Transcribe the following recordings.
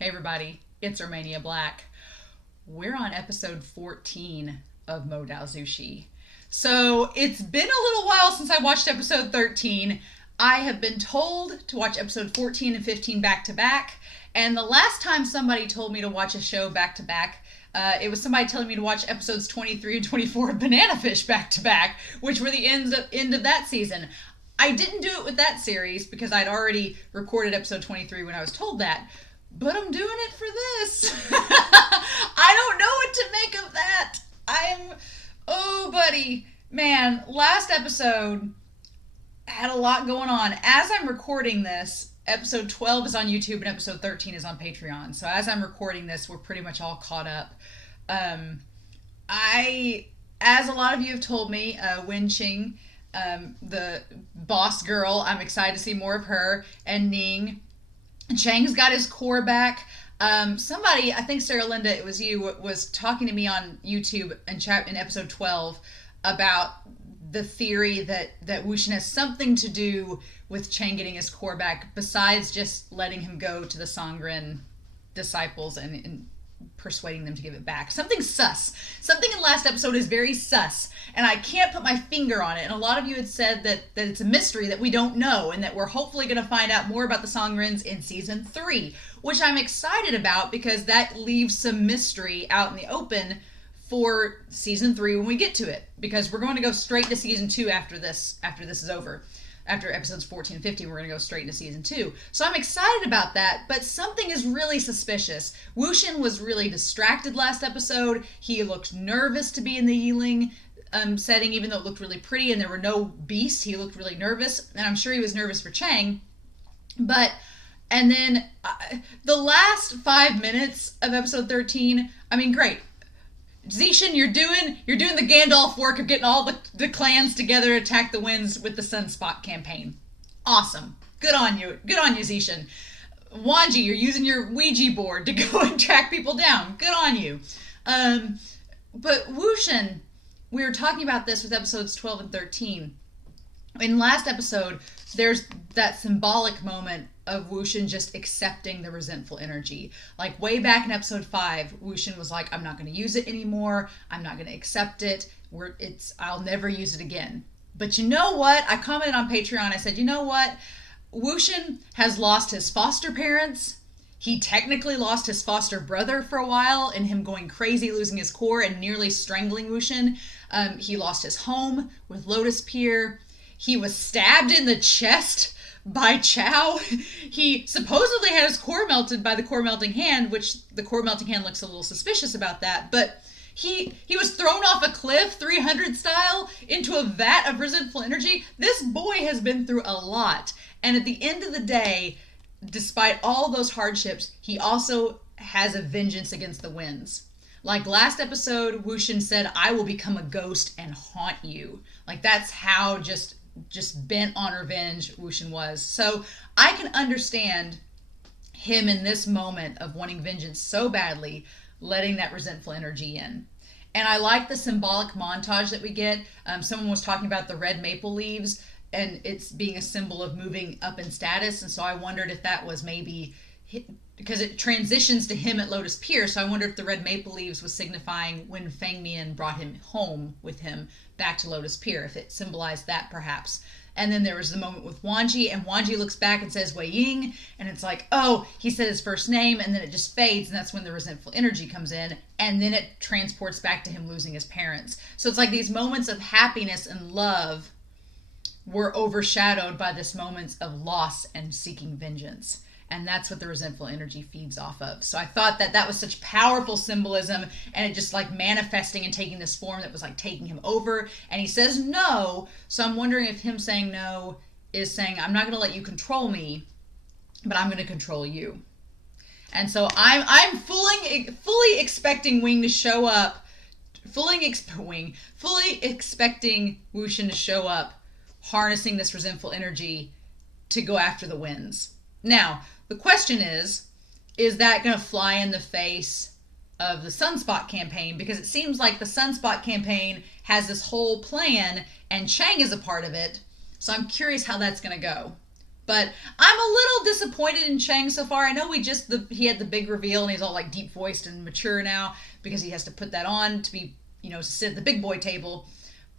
Hey everybody, it's Romania Black. We're on episode 14 of Modao Zushi. So it's been a little while since I watched episode 13. I have been told to watch episode 14 and 15 back to back. And the last time somebody told me to watch a show back to back, it was somebody telling me to watch episodes 23 and 24 of Banana Fish back to back, which were the end of that season. I didn't do it with that series because I'd already recorded episode 23 when I was told that. But I'm doing it for this. I don't know what to make of that. Oh, buddy. Man, last episode had a lot going on. As I'm recording this, episode 12 is on YouTube and episode 13 is on Patreon. So as I'm recording this, we're pretty much all caught up. As a lot of you have told me, Wenqing, the boss girl, I'm excited to see more of her, and Ning. Chang's got his core back. Somebody, I think Sarah Linda, it was you, was talking to me on YouTube in episode 12 about the theory that WuXian has something to do with Chang getting his core back besides just letting him go to the Sangren disciples and persuading them to give it back. Something sus. Something in last episode is very sus, and I can't put my finger on it. And a lot of you had said that it's a mystery that we don't know, and that we're hopefully going to find out more about the Songrens in season 3, which I'm excited about because that leaves some mystery out in the open for season 3 when we get to it, because we're going to go straight to season 2 after this is over. After episodes 14 and 15, we're going to go straight into season 2. So I'm excited about that, but something is really suspicious. WuXian was really distracted last episode. He looked nervous to be in the Yiling setting, even though it looked really pretty and there were no beasts. He looked really nervous, and I'm sure he was nervous for Chang. And then the last 5 minutes of episode 13, I mean, great. Zishan, you're doing the Gandalf work of getting all the clans together to attack the winds with the Sunspot campaign. Awesome. Good on you. Good on you, Zishan. Wangji, you're using your Ouija board to go and track people down. Good on you. But WuXian, we were talking about this with episodes 12 and 13. In last episode, there's that symbolic moment of WuXian just accepting the resentful energy. Like way back in episode 5, WuXian was like, I'm not going to use it anymore. I'm not going to accept it. I'll never use it again. But you know what? I commented on Patreon. I said, you know what? WuXian has lost his foster parents. He technically lost his foster brother for a while in him going crazy, losing his core and nearly strangling WuXian. He lost his home with Lotus Pier. He was stabbed in the chest by Chao. He supposedly had his core melted by the core melting hand, which the core melting hand looks a little suspicious about that. But he was thrown off a cliff, 300 style, into a vat of resentful energy. This boy has been through a lot. And at the end of the day, despite all those hardships, he also has a vengeance against the winds. Like last episode, WuXian said, I will become a ghost and haunt you. Like that's how just bent on revenge WuXian was. So I can understand him in this moment of wanting vengeance so badly, letting that resentful energy in. And I like the symbolic montage that we get. Someone was talking about the red maple leaves and it's being a symbol of moving up in status. And so I wondered if that was maybe, because it transitions to him at Lotus Pier, so I wonder if the red maple leaves was signifying when Fang Mian brought him home with him back to Lotus Pier, if it symbolized that perhaps. And then there was the moment with Wangji, and Wangji looks back and says Wei Ying, and it's like, oh, he said his first name, and then it just fades, and that's when the resentful energy comes in, and then it transports back to him losing his parents. So it's like these moments of happiness and love were overshadowed by this moments of loss and seeking vengeance. And that's what the resentful energy feeds off of. So I thought that was such powerful symbolism, and it just like manifesting and taking this form that was like taking him over. And he says no. So I'm wondering if him saying no is saying, I'm not going to let you control me, but I'm going to control you. And so I'm fully expecting Wing to show up, fully expecting WuXian to show up, harnessing this resentful energy to go after the winds. Now, the question is that going to fly in the face of the Sunspot campaign? Because it seems like the Sunspot campaign has this whole plan and Chang is a part of it. So I'm curious how that's going to go. But I'm a little disappointed in Chang so far. I know he had the big reveal and he's all like deep voiced and mature now because he has to put that on to be, to sit at the big boy table.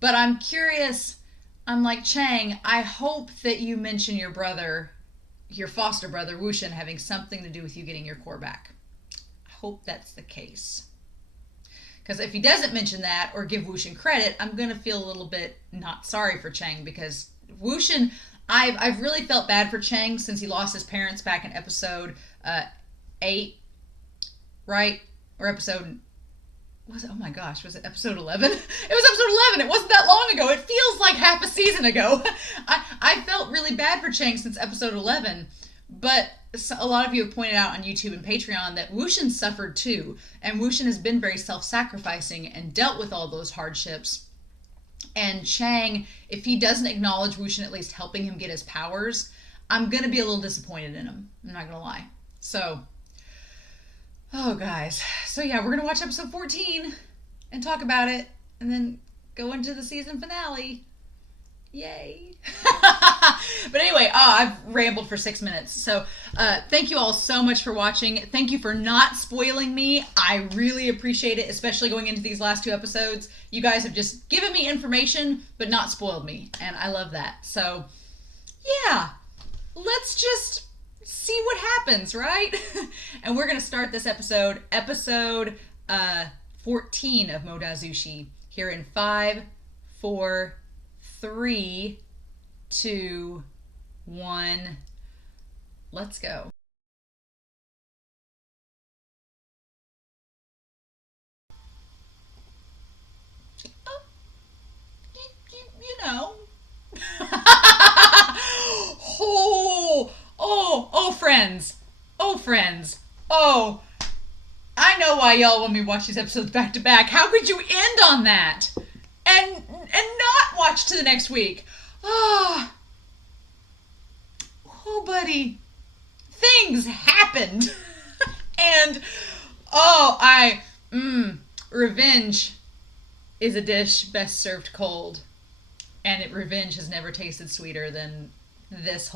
But I'm curious. I'm like, Chang, I hope that you mention your brother, your foster brother, Wuxian, having something to do with you getting your core back. I hope that's the case. Because if he doesn't mention that or give Wuxian credit, I'm going to feel a little bit not sorry for Chang, because Wuxian, I've really felt bad for Chang since he lost his parents back in episode 8, right? Or episode... Was it? Oh my gosh, was it episode 11? It was episode 11. It wasn't that long ago. It feels like half a season ago. I felt really bad for Chang since episode 11, but a lot of you have pointed out on YouTube and Patreon that Wuxian suffered too, and Wuxian has been very self-sacrificing and dealt with all those hardships. And Chang, if he doesn't acknowledge Wuxian at least helping him get his powers, I'm going to be a little disappointed in him. I'm not going to lie. So... oh, guys. So, yeah, we're going to watch episode 14 and talk about it and then go into the season finale. Yay. But anyway, I've rambled for 6 minutes. So, thank you all so much for watching. Thank you for not spoiling me. I really appreciate it, especially going into these last 2 episodes. You guys have just given me information, but not spoiled me. And I love that. So, yeah. Let's just... see what happens, right? And we're going to start this episode 14 of Modazushi, here in 5, 4, 3, 2, 1. Let's go. You know. Oh, friends. Oh, friends. Oh, I know why y'all want me to watch these episodes back to back. How could you end on that? And not watch to the next week? Oh, buddy. Things happened. And, revenge is a dish best served cold. And revenge has never tasted sweeter than this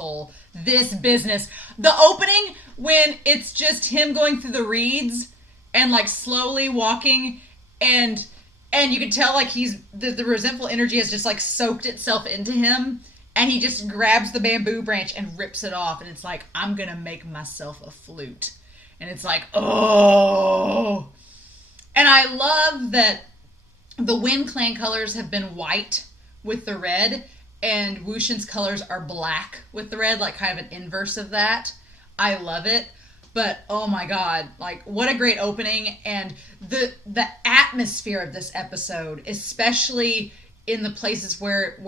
business. The opening, when it's just him going through the reeds and like slowly walking, and you can tell like he's the resentful energy has just like soaked itself into him, and he just grabs the bamboo branch and rips it off, and it's like, I'm gonna make myself a flute. And it's like, oh. And I love that the Wind Clan colors have been white with the red, and Wuxian's colors are black with the red, like kind of an inverse of that. I love it. But oh my god, like what a great opening. And the atmosphere of this episode, especially in the places where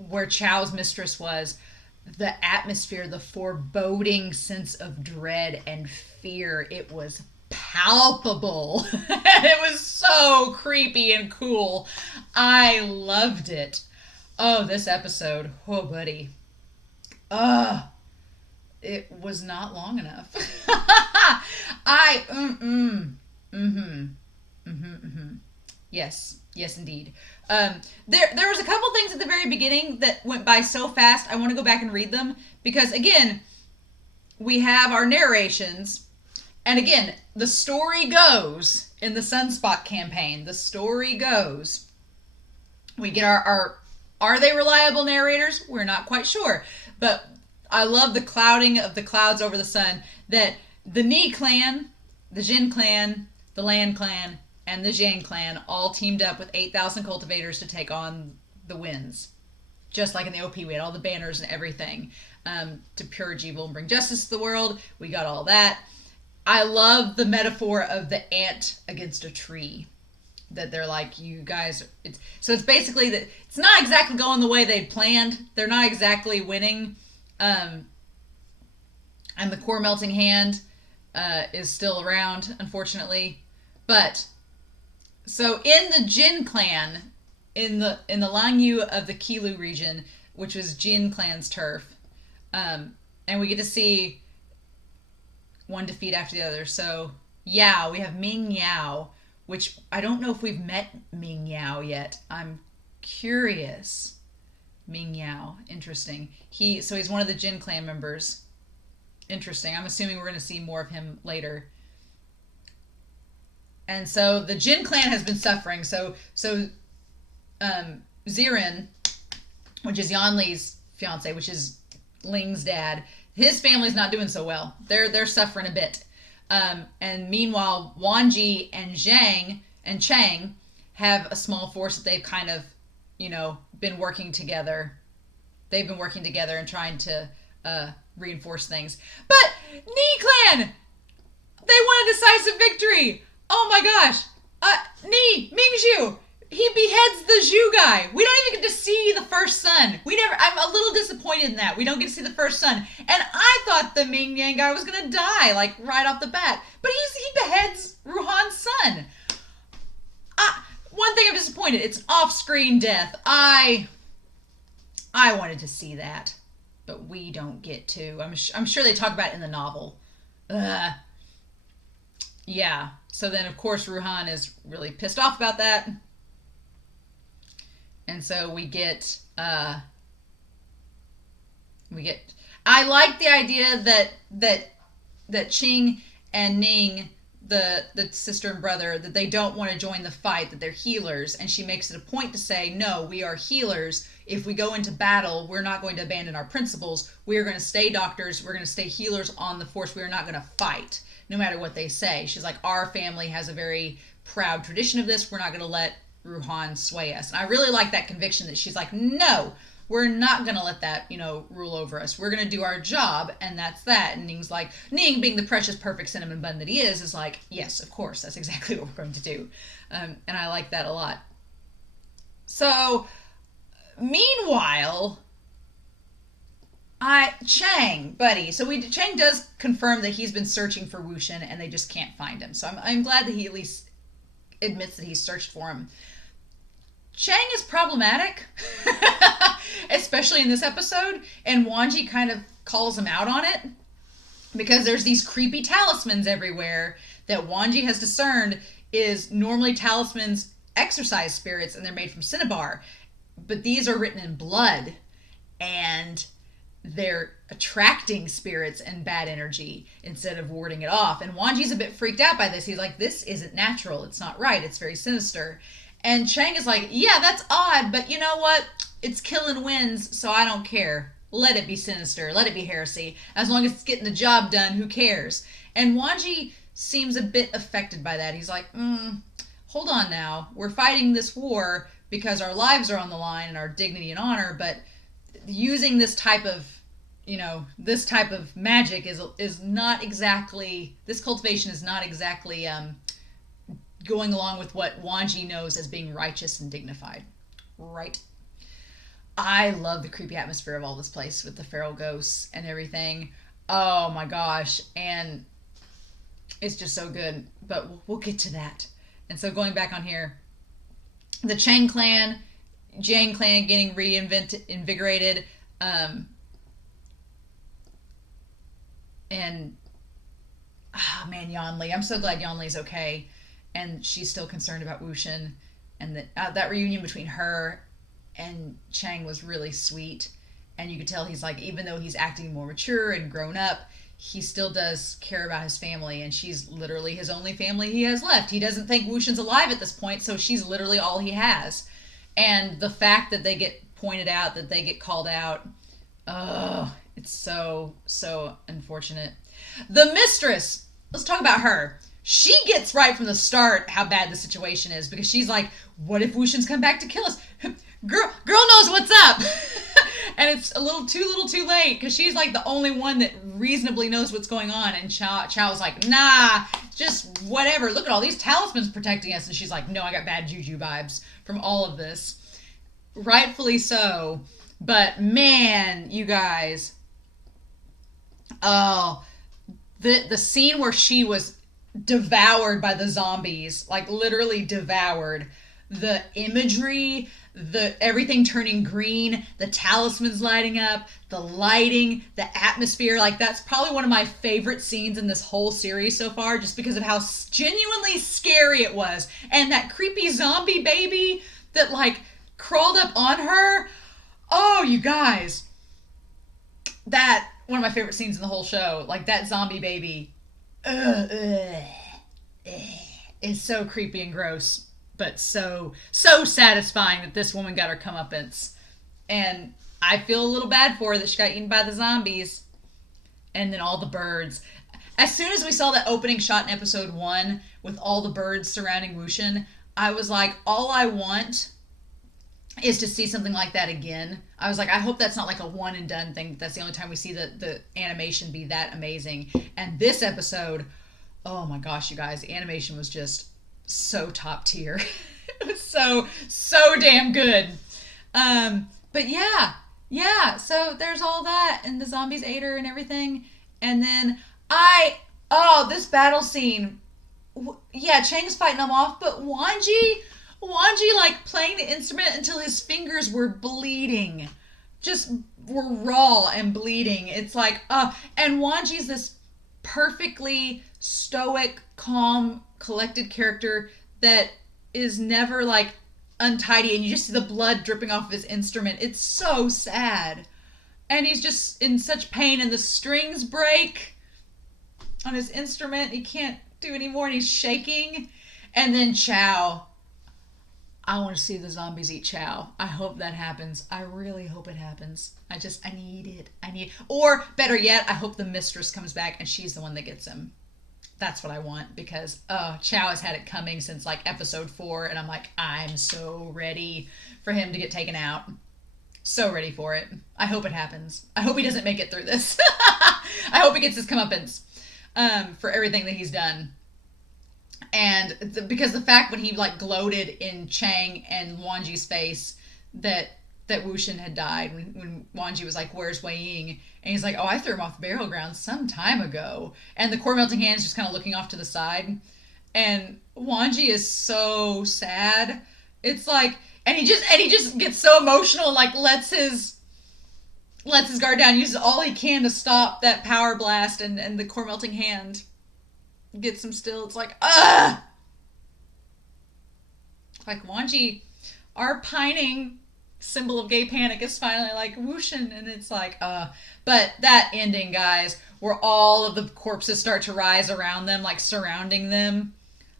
Xiao's mistress was, the atmosphere, the foreboding sense of dread and fear, it was palpable. It was so creepy and cool. I loved it. Oh, this episode. Oh, buddy. It was not long enough. Yes, indeed. There was a couple things at the very beginning that went by so fast. I want to go back and read them because, again, we have our narrations, and again, the story goes in the Sunspot campaign. The story goes. We get our are they reliable narrators? We're not quite sure. But I love the clouding of the clouds over the sun, that the Ni clan, the Jin clan, the Lan clan, and the Zhang clan all teamed up with 8,000 cultivators to take on the winds. Just like in the OP, we had all the banners and everything to purge evil and bring justice to the world. We got all that. I love the metaphor of the ant against a tree. That they're like, you guys, it's basically that it's not exactly going the way they'd planned. They're not exactly winning. And the core melting hand is still around, unfortunately. But so in the Jin clan, in the Langyu of the Kilu region, which was Jin clan's turf, and we get to see one defeat after the other. So Yao, we have Ming Yao, which I don't know if we've met Ming Yao yet. I'm curious. Ming Yao. Interesting. He's one of the Jin clan members. Interesting. I'm assuming we're going to see more of him later. And so the Jin clan has been suffering. So Zirin, which is Yanli's fiance, which is Ling's dad, his family's not doing so well. They're suffering a bit. And meanwhile, Wangji and Zhang and Chang have a small force that they've kind of, been working together. They've been working together and trying to reinforce things. But Ni clan, they won a decisive victory. Oh my gosh. Ni Mingzhu, he beheads the Zhu guy. We don't even get to see the first son. I'm a little disappointed in that. We don't get to see the first son. And I thought the Ming Yang guy was going to die, like, right off the bat. But he beheads Ruhan's son. One thing I'm disappointed, it's an off-screen death. I wanted to see that, but we don't get to. I'm sure they talk about it in the novel. Yeah. So then, of course, Ruhan is really pissed off about that. And so we get. I like the idea that Qing and Ning, the sister and brother, that they don't want to join the fight, that they're healers, and she makes it a point to say, no, we are healers. If we go into battle, we're not going to abandon our principles. We are going to stay doctors. We're going to stay healers on the force. We are not going to fight, no matter what they say. She's like, our family has a very proud tradition of this. We're not going to let Ruhan sway us. And I really like that conviction that she's like, no, we're not going to let that, rule over us. We're going to do our job, and that's that. And Ning's like, Ning, being the precious, perfect cinnamon bun that he is like, yes, of course, that's exactly what we're going to do. And I like that a lot. So, meanwhile, Chang, buddy. So Chang does confirm that he's been searching for Wuxian, and they just can't find him. So I'm glad that he at least admits that he searched for him. Chang is problematic, especially in this episode, and Wangji kind of calls him out on it, because there's these creepy talismans everywhere that Wangji has discerned is normally talismans exorcise spirits, and they're made from cinnabar, but these are written in blood, and they're attracting spirits and bad energy instead of warding it off. And Wangji's a bit freaked out by this. He's like, this isn't natural. It's not right. It's very sinister. And Chang is like, yeah, that's odd, but you know what? It's killing winds, so I don't care. Let it be sinister. Let it be heresy. As long as it's getting the job done, who cares? And Wangji seems a bit affected by that. He's like, hold on now. We're fighting this war because our lives are on the line and our dignity and honor, but using this type of magic is not exactly, this cultivation is not exactly going along with what Wangji knows as being righteous and dignified. Right. I love the creepy atmosphere of all this place with the feral ghosts and everything. Oh my gosh. And it's just so good. But we'll get to that. And so going back on here, the Chang clan, Jiang clan getting invigorated. And Yanli. I'm so glad Yanli's okay. And she's still concerned about Wuxian. And that reunion between her and Chang was really sweet. And you could tell he's like, even though he's acting more mature and grown up, he still does care about his family. And she's literally his only family he has left. He doesn't think Wuxian's alive at this point, so she's literally all he has. And the fact that they get pointed out, that they get called out, it's so, so unfortunate. The Mistress, let's talk about her. She gets right from the start how bad the situation is, because she's like, what if Wuxian's come back to kill us? Girl knows what's up. And it's a little too late, because she's like the only one that reasonably knows what's going on. And Chao's like, nah, just whatever. Look at all these talismans protecting us. And she's like, no, I got bad juju vibes from all of this. Rightfully so. But man, you guys. Oh, the scene where she was devoured by the zombies, like literally devoured. The imagery, everything turning green, the talismans lighting up, the lighting, the atmosphere, like that's probably one of my favorite scenes in this whole series so far, just because of how genuinely scary it was. And that creepy zombie baby that like crawled up on her. Oh, you guys. That, one of my favorite scenes in the whole show. Like, that zombie baby. Ugh, ugh, ugh, is so creepy and gross. But so satisfying that this woman got her comeuppance. And I feel a little bad for her that she got eaten by the zombies. And then all the birds. As soon as we saw that opening shot in episode 1 with all the birds surrounding Wuxian, I was like, all I want is to see something like that again. I was like, I hope that's not like a one and done thing. That's the only time we see the animation be that amazing. And this episode, oh my gosh, you guys, the animation was just so top tier. It was so damn good. But yeah. So there's all that, and the zombies ate her and everything. And then this battle scene. Yeah, Chang's fighting them off, but Wangji like playing the instrument until his fingers were bleeding, just were raw and bleeding. It's like, and Wangji's this perfectly stoic, calm, collected character that is never like untidy, and you just see the blood dripping off of his instrument. It's so sad, and he's just in such pain, and the strings break on his instrument. He can't do anymore, and he's shaking. And then Xiao. I want to see the zombies eat Xiao. I hope that happens. I really hope it happens. I need it. Or better yet, I hope the Mistress comes back and she's the one that gets him. That's what I want, because Xiao has had it coming since like episode 4, and I'm like, I'm so ready for him to get taken out. So ready for it. I hope it happens. I hope he doesn't make it through this. I hope he gets his comeuppance for everything that he's done. And because the fact when he like gloated in Chang and Wangji's face that Wuxian had died, when Wangji was like, "Where's Wei Ying?" and he's like, "Oh, I threw him off the burial ground some time ago." And the core melting hand's just kind of looking off to the side, and Wangji is so sad. It's like, and he just gets so emotional and like lets his guard down, uses all he can to stop that power blast, and the core melting hand gets him still. It's like, ugh! Like, Wangji, our pining symbol of gay panic is finally like Wuxian, and it's like, But that ending, guys, where all of the corpses start to rise around them, like surrounding them,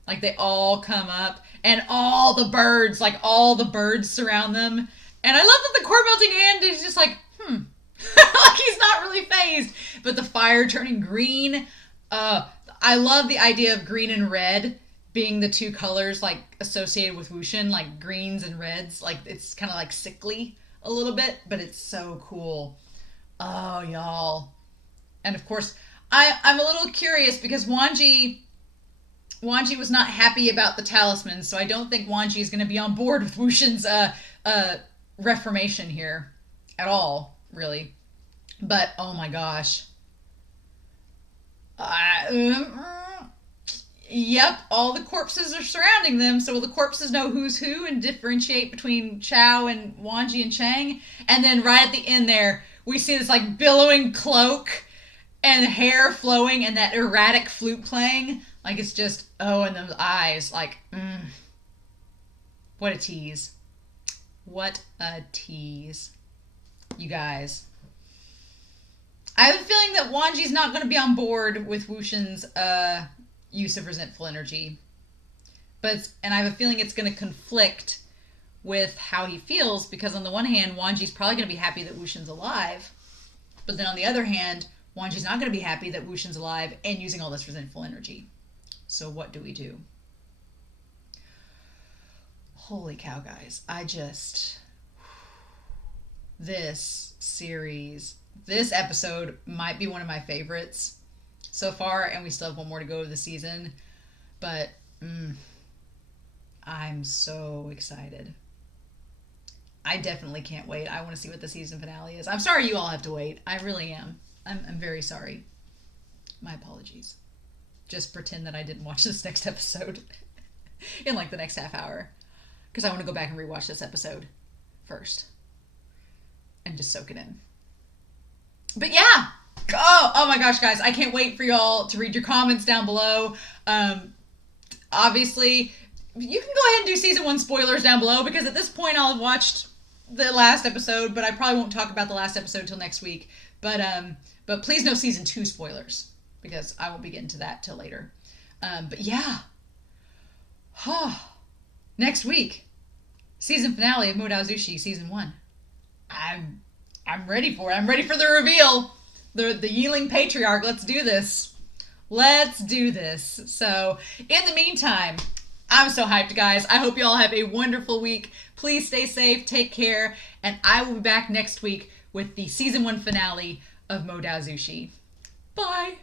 like they all come up, and all the birds surround them. And I love that the core melting hand is just like, like he's not really phased. But the fire turning green, I love the idea of green and red being the two colors like associated with Wuxian, like greens and reds. Like it's kind of like sickly a little bit, but it's so cool. Oh, y'all. And of course, I'm a little curious because Wangji was not happy about the talisman, so I don't think Wangji is going to be on board with Wuxian's reformation here at all, really. But oh my gosh. Yep, all the corpses are surrounding them, so will the corpses know who's who and differentiate between Xiao and Wangji and Chang? And then right at the end there, we see this like billowing cloak and hair flowing and that erratic flute playing. Like it's just, and those eyes, like, what a tease. What a tease. You guys. I have a feeling that Wangji's not going to be on board with Wuxian's use of resentful energy. And I have a feeling it's going to conflict with how he feels, because on the one hand, Wangji's probably going to be happy that Wuxian's alive. But then on the other hand, Wangji's not going to be happy that Wuxian's alive and using all this resentful energy. So what do we do? Holy cow, guys. This series, this episode might be one of my favorites so far, and we still have one more to go of the season. But I'm so excited. I definitely can't wait. I want to see what the season finale is. I'm sorry you all have to wait. I really am. I'm very sorry. My apologies. Just pretend that I didn't watch this next episode in like the next half hour, because I want to go back and rewatch this episode first and just soak it in. But yeah. Oh my gosh, guys. I can't wait for y'all to read your comments down below. Obviously, you can go ahead and do season 1 spoilers down below, because at this point I'll have watched the last episode, but I probably won't talk about the last episode until next week. But please no season 2 spoilers, because I won't be getting to that till later. But yeah. Next week, season finale of Modao Zushi season 1. I'm ready for it. I'm ready for the reveal. The Yiling patriarch. Let's do this. Let's do this. So, in the meantime, I'm so hyped, guys. I hope you all have a wonderful week. Please stay safe, take care, and I will be back next week with the season 1 finale of Modao Zushi. Bye.